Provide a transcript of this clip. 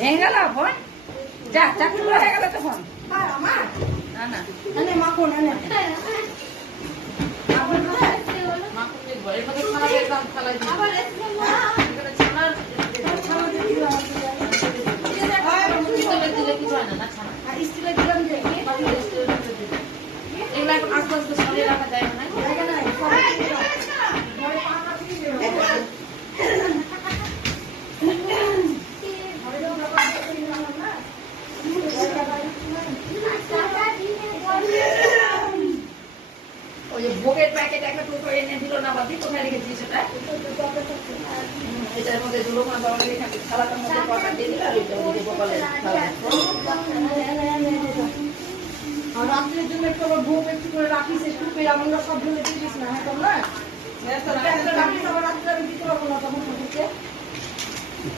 ভেঙে গেল ফোন যা চাকরি করে গেল তো ফোন আমার না না এনে মাখন এনে মাখন দেখবো এর মধ্যে খাওয়া একদম খালাই দিই আবার এসে মা এখানে ছানার দিলে কিছু হয় না না ছানা স্টিলে দিলাম যে এগুলো এখন আস্তে আস্তে সরিয়ে রাখা যায় না জায়গা নাই ওই যে ভোগের প্যাকেট একটা টুকরো এনে দিল না বাদি কোথায় রেখেছিস সেটা এটার মধ্যে দুটো মা বাবা রেখে খালাটার মধ্যে কটা দিয়ে দিল আর এটা ওদিকে বলে আর রাত্রের জন্য একটু আবার ভোগ একটু করে রাখিস একটু পেয়ে আমরা সব ঢেলে দিয়ে দিস না হ্যাঁ তোমরা রাখিস আবার রাত্রে আমি দিতে পারবো না তখন